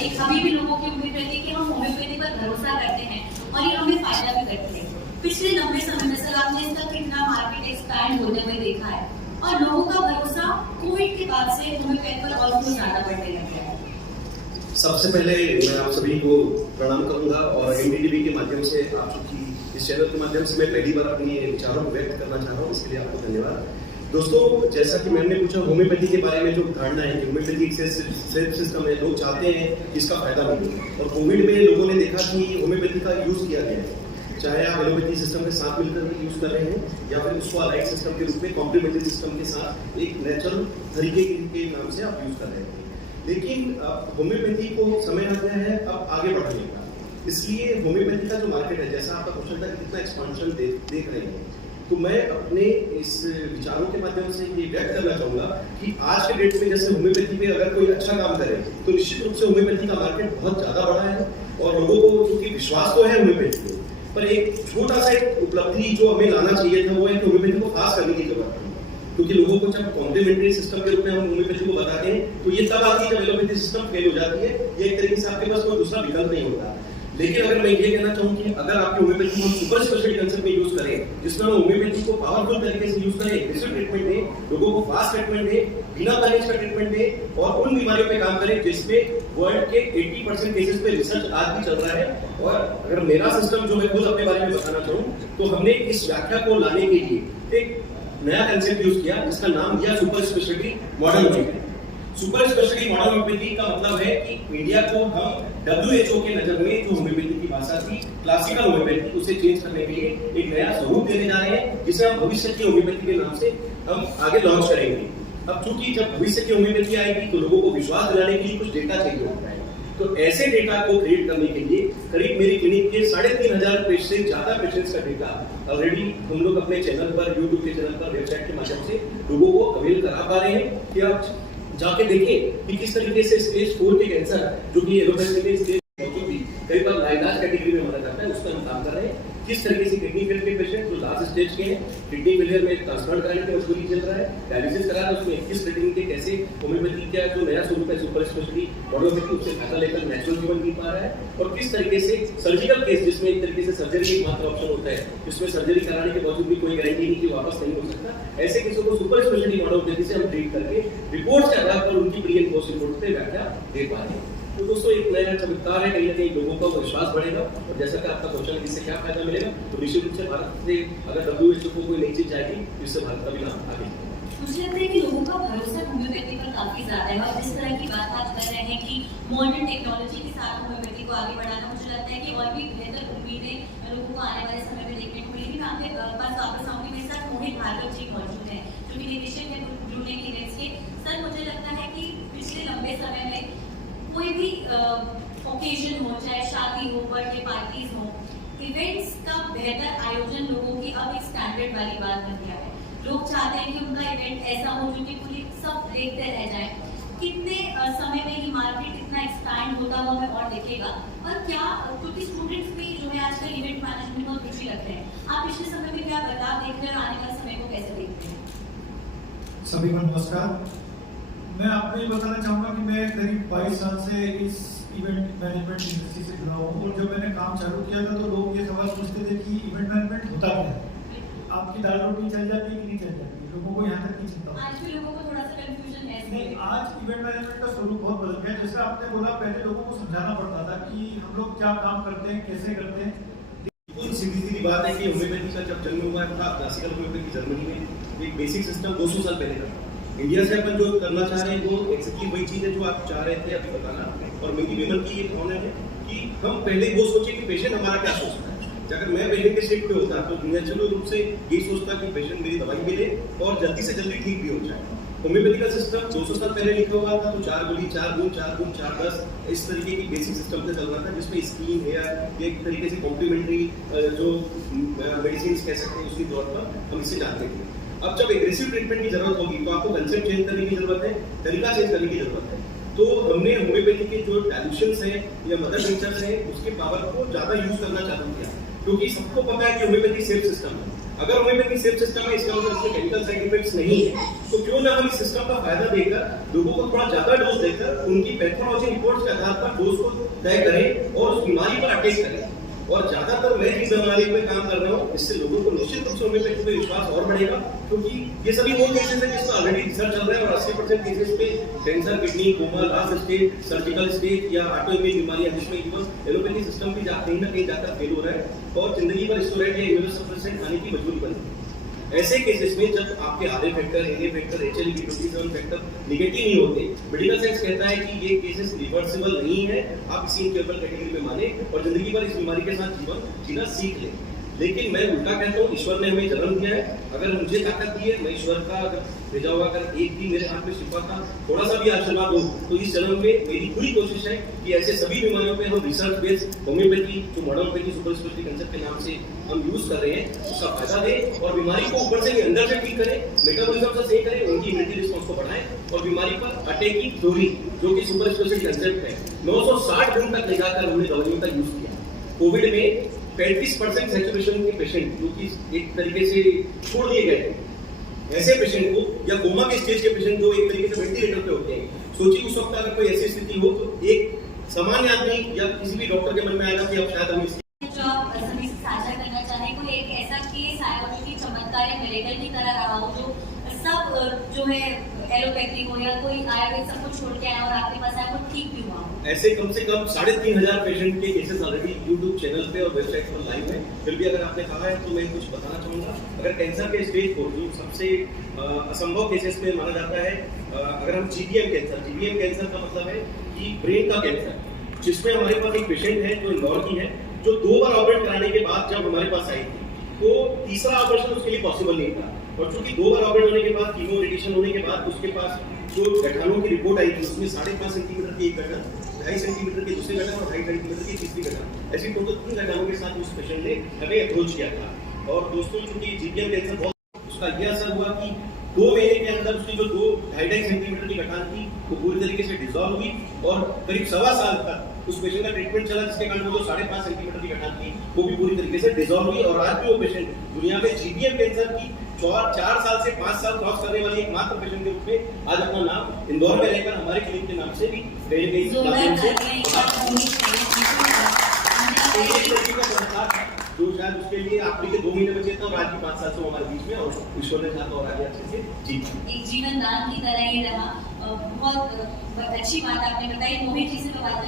एक अभी भी लोगों की उम्मीद रहती है कि हम होम्योपैथी पर भरोसा करते हैं और ये हमें फायदा भी करती है। पिछले लंबे समय में सर आपने इसका कितना मार्केट एक्सपैंड होते हुए देखा है और लोगों का भरोसा कोविड के बाद से होम्योपैथी पर और भी ज्यादा बढ़ने लग गया है। सबसे पहले मैं आप सभी को प्रणाम करूंगा और एनडीटीवी के माध्यम से आप सबकी इस चैनल के माध्यम से मैं पहली बार अपनी विचारों को व्यक्त करना चाह रहा हूँ, इसके लिए आपको धन्यवाद। दोस्तों, जैसा कि मैंने पूछा होम्योपैथी के बारे में जो धारणा है कि होम्योपैथी सेल्फ सिस्टम है, लोग चाहते हैं कि इसका फायदा मिले और कोविड में लोगों ने देखा कि होम्योपैथी का यूज किया गया है, चाहे आप एलोपैथी सिस्टम के साथ मिलकर यूज कर रहे हैं या फिर उसको अलाइड सिस्टम के रूप में कॉम्प्लीमेंट्री सिस्टम के साथ एक नेचुरल तरीके के नाम से आप यूज कर रहे हैं। लेकिन होम्योपैथी को समय आ गया है अब आगे बढ़ने का, इसलिए होम्योपैथी का जो मार्केट है, जैसा आपका क्वेश्चन था कितना एक्सपांशन देख रहे हैं, तो मैं अपने इस विचारों के माध्यम से ये व्यक्त करना चाहूंगा कि आज के डेट में जैसे होम्योपैथी पे अगर कोई अच्छा काम करे तो निश्चित रूप से होम्योपैथी का मार्केट बहुत ज्यादा बड़ा है और लोगों को क्योंकि विश्वास तो है होम्योपैथी को, पर एक छोटा सा एक उपलब्धि जो हमें लाना चाहिए था वो है कि होम्योपैथी को खास करने की जरूरत है, क्योंकि लोगों को जब कॉम्प्लीमेंट्री सिस्टम के रूप में हम होम्योपैथी को बताते हैं तो ये तब आती है जब एलोपैथी सिस्टम फेल हो जाती है, ये एक तरीके से आपके पास कोई दूसरा विकल्प नहीं होता। लेकिन अगर मैं ये कहना चाहूँ कि अगर आपकी होम्योपैथी को सुपर स्पेशलिटी कंसेप्ट में यूज करें, जिसमें हम होम्योपैथी को पावरफुल तरीके से यूज करें, एग्रेसिव ट्रीटमेंट दें, लोगों को फास्ट ट्रीटमेंट दें, बिना बैलेंस का ट्रीटमेंट दें और उन बीमारियों पे काम करें जिसमें वर्ल्ड के 80% केसेस पे रिसर्च आज भी चल रहा है। और अगर मेरा सिस्टम जो मैं खुद अपने बारे में बताना चाहूँ तो हमने इस व्याख्या को लाने के लिए एक नया कंसेप्ट यूज किया जिसका नाम दिया super speciality modern homeopathy. Super speciality modern homeopathy का मतलब है कि इंडिया को हम WHO के नजर में जो होम्योपैथी की भाषा थी क्लासिकल होम्योपैथी, उसे चेंज करने के लिए एक नया स्वरूप देने जा रहे हैं जिसे हम भविष्य की होम्योपैथी के नाम से हम आगे लॉन्च करेंगे। अब चूंकि जब भविष्य की होम्योपैथी आएगी तो लोगों को विश्वास दिलाने के लिए कुछ डेटा चाहिए होता है, तो ऐसे डेटा को क्रिएट करने के लिए करीब मेरी क्लिनिक के 3500 से ज्यादा पेशेंट्स का डेटा ऑलरेडी हम लोग अपने चैनल पर, यूट्यूब के चैनल पर, वेबसाइट के माध्यम से लोगों को अवेल करा पा रहे हैं कि आप जाके देखें कि किस तरीके से स्टेज 4 के कैंसर जो कि एलोपैथी में स्टेज मौजूद थी, कई बार लाइलाज कैटेगरी में माना जाता है, उसका हम काम कर रहे हैं। किस तरीके से किडनी फेल के पेशेंट जो लास्ट स्टेज के हैं, किडनी फेलियर में ट्रांसप्लांट कराने की मजबूरी चल रहा है, डायलिसिस करा रहा है, उसमें किस ट्रीटमेंट के कैसे होम्योपैथी का जो नया स्वरूप है सुपर स्पेशलिटी मॉडल होम्योपैथी उससे फायदा लेकर नेचुरल जीवन जी पा रहा है, और किस तरीके से सर्जिकल केस जिसमें एक तरीके से सर्जरी एक मात्र ऑप्शन होता है, जिसमें सर्जरी कराने के बावजूद भी कोई गारंटी नहीं कि वापस नहीं हो सकता, ऐसे केसों को सुपर स्पेशलिटी मॉडल होम्योपैथी से हम ट्रीट करके रिपोर्ट के आधार पर उनकी प्री एंड पोस्ट रिपोर्ट पे व्याख्या दे पा रहे हैं। तो दोस्तों एक नया चमत्कार है, कहीं ना कहीं लोगों का विश्वास बढ़ेगा और जैसा कि आपका क्वेश्चन है इससे क्या फायदा मिलेगा, तो निश्चित रूप से भारत से अगर WHO को कोई नई चीज जाएगी तो इससे भारत का भी नाम आगे। मुझे लगता है कि लोगों का भरोसा होम्योपैथी पर काफी ज्यादा है और जिस तरह की बात आप कर रहे हैं कि मॉडर्न टेक्नोलॉजी के साथ होम्योपैथी को आगे बढ़ाना, मुझे लगता है कि और भी बेहतर उम्मीदें लोगों को आने वाले समय में देखने को मिलेगी। मैं आपके पास वापस आऊंगी, मेरे साथ मोहित भार्गव जी मौजूद हैं जो कि निदेशक है ब्रूने क्लिनिक्स के। सर, मुझे लगता है कि पिछले लंबे समय में कोई भी ओकेजन हो, चाहे शादी हो, बर्थडे पार्टीज हो, इवेंट्स का बेहतर आयोजन लोगों की अब एक स्टैंडर्ड वाली बात बन गया है। लोग चाहते हैं कि उनका इवेंट ऐसा हो जो कि पूरी सब देखते रह जाए। कितने समय में ये मार्केट इतना एक्सपैंड होता हुआ हमें और दिखेगा, और क्या क्योंकि स्टूडेंट्स भी जो है आजकल इवेंट मैनेजमेंट में बहुत रुचि रखते हैं, आप पिछले समय में क्या बदलाव देख रहे हैं और आने वाले समय को कैसे देखते हैं? सभी को नमस्कार। मैं आपको ये बताना चाहूँगा कि मैं करीब 22 साल से इस इवेंट मैनेजमेंट इंडस्ट्री से जुड़ा हूँ और जब मैंने काम चालू किया था तो लोग ये सवाल पूछते थे कि इवेंट मैनेजमेंट होता क्या है, आपकी दाल रोटी चल जाती है कि नहीं चल जाती है, लोगों को यहाँ तक नहीं चिंता। आज भी लोगों को थोड़ा सा कंफ्यूजन है। नहीं, आज इवेंट मैनेजमेंट का स्वरूप बहुत बदल गया है। जैसे आपने बोला, पहले लोगों को समझाना पड़ता था कि हम लोग क्या काम करते हैं, कैसे करते हैं। बिल्कुल सीधी सीधी बात है कि होम्योपैथी का जब जन्म हुआ था क्लासिकल होम्योपैथी जर्मनी में एक बेसिक सिस्टम 200 साल पहले का। इंडिया से अपन जो करना चाह रहे हैं वो एक्जेक्टली वही चीज है जो आप चाह रहे थे अभी बताना, और मेरी विमल की ये ऑनर है कि हम पहले वो सोचे कि पेशेंट हमारा क्या सोचता है। अगर मैं पेशेंट के सीट पे होता तो नेचुरल रूप से यही सोचता कि पेशेंट मेरी दवाई मिले और जल्दी से जल्दी ठीक भी हो जाए। होम्योपैथी का सिस्टम 200 साल पहले लिखा हुआ था तो 4 गोली 4 गुण 4 गुण 4 10 इस तरीके की बेसिक सिस्टम से चल रहा था, जिसमें स्किन हेयर एक तरीके से कॉम्प्लीमेंट्री जो मेडिसिन कह सकते हैं उसकी तौर पर हम इसे जानते थे। अब जब एग्रेसिव ट्रीटमेंट की जरूरत होगी तो आपको कंसेप्ट चेंज करने की जरूरत है, तरीका चेंज करने की जरूरत है। तो हमने होम्योपैथी के जो डायल्यूशंस हैं या मदर नेचर्स हैं उसके पावर को ज्यादा यूज करना चालू किया, क्योंकि सबको पता है कि होम्योपैथी सेफ सिस्टम है। अगर होम्योपैथी सेफ सिस्टम है, इसका मतलब इसमें केमिकल साइड इफेक्ट्स नहीं है, तो क्यों ना हम इस सिस्टम का फायदा देकर लोगों को थोड़ा ज्यादा डोज देकर उनकी पैथोलॉजी रिपोर्ट्स के आधार पर डोज को तय करें और उस बीमारी पर अटैक करें। और ज्यादातर मैं जिस बीमारी पे काम कर रहा हूँ, इससे लोगों को निश्चित रूप से होम्योपैथी पे विश्वास और बढ़ेगा, क्योंकि ये सभी वो केसेस है जिसका ऑलरेडी रिसर्च चल रहा है और 80% केसेस पे cancer, kidney, coma, last stage, surgical stage या ऑटोइम्यून बीमारियां, जिसमें इवन एलोपैथी सिस्टम भी कहीं ना कहीं जाकर फेल हो रहा है और जिंदगी भर स्टेरॉइड या इम्यूनोसप्रेसेंट खाने की मजबूरी बनी। ऐसे केसेस में जब आपके आधे factor, NA factor, HLA-B27 factor negative नहीं होते, मेडिकल साइंस कहता है कि ये केसेस रिवर्सिबल नहीं है, आप इसी इनक्योरेबल कैटेगरी में माने और जिंदगी भर इस बीमारी के साथ जीवन जीना सीख लें। लेकिन मैं उल्टा कहता हूँ, ईश्वर ने हमें जन्म दिया है, अगर मुझे ताकत दी है, मैं ईश्वर का अगर भेजा हुआ अगर एक भी मेरे हाथ में शिफा का थोड़ा सा भी आशीर्वाद हो, तो इस जन्म में मेरी पूरी कोशिश है कि ऐसे सभी बीमारियों पे हम रिसर्च बेस्ड होम्योपैथी, जो modern homeopathy super speciality concept के नाम से हम यूज कर रहे हैं, उसका फायदा दें और बीमारी को ऊपर से अंदर से ठीक करें, मेटाबॉलिज्म से सही करें, उनकी इम्यूनिटी रिस्पॉन्स को बढ़ाएं और बीमारी पर अटैकिंग थ्योरी, जो कि सुपर स्पेशलिटी कंसेप्ट है, 960 दिन तक लेकर हमने दवाइयों का यूज किया। कोविड में 35% सैचुरेशन के पेशेंट जो कि एक तरीके से छोड़ दिए गए, ऐसे पेशेंट को या कोमा के स्टेज के पेशेंट जो एक तरीके से वेंटिलेटर पे होते हैं, सोचिए उस वक्त अगर कोई ऐसी स्थिति हो तो एक सामान्य आदमी या किसी भी डॉक्टर के मन में आएगा कि अब शायद हम जो आप सभी से साझा करना चाहें, कोई एक ऐसा केस आया हो कि चमत्कार या मिरेकल की तरह रहा हो, जो सब जो है एलोपैथी हो या कोई आयुर्वेद सब कुछ छोड़ के आया और आपके पास आया वो ठीक भी हुआ हो? ऐसे कम से कम 3,500 पेशेंट के केसेस ऑलरेडी यूट्यूब चैनल पे और वेबसाइट पर लाइव है। फिर भी अगर आपने कहा है तो मैं कुछ बताना चाहूंगा। अगर कैंसर के स्टेज को जो सबसे असंभव केसेस में माना जाता है, अगर हम GBM कैंसर का मतलब है कि ब्रेन का कैंसर, जिसमें हमारे पास एक पेशेंट है जो इंदौर की है, जो 2 बार ऑपरेट कराने के बाद जब हमारे पास आई थी, तो तीसरा ऑपरेशन उसके लिए पॉसिबल नहीं था। और चूंकि 2 बार ऑपरेट होने के बाद, कीमो रेडिएशन होने के बाद उसके पास जो गठानों की रिपोर्ट आई थी, उसमें 5.5 सेंटीमीटर की एक गठन, 2.5 सेंटीमीटर की दूसरी गठन और 2.5 सेंटीमीटर की तीसरी गठन, ऐसी टोटल 3 गठनों के साथ उस पेशेंट ने हमें अप्रोच किया था। और दोस्तों, चूंकि GBM कैंसर बहुत, उसका यह असर हुआ कि 2 महीने के अंदर उसकी जो 2.5 सेंटीमीटर की गठान थी वो पूरी तरीके से डिसॉल्व हुई और करीब 1.25 साल तक उस पेशेंट का ट्रीटमेंट चला, जिसके कारण वो जो 5.5 सेंटीमीटर की गठान थी वो भी पूरी तरीके से डिसॉल्व हुई। और आज भी वो पेशेंट दुनिया में GBM कैंसर की 4 साल से 5 साल क्रॉस करने वाली एकमात्र पेशेंट के रूप में आज अपना नाम इंदौर में रहकर हमारे क्लिनिक के नाम से भी कहीं जो शायद उसके लिए आपके लिए 2 महीने बचे थे और आज की 5 साल से हमारे बीच में और ईश्वर ने चाहा और आगे अच्छे से जी एक जीवन दान की तरह ही रहा। बहुत अच्छी बात आपने बताई। मोहित जी से मैं बात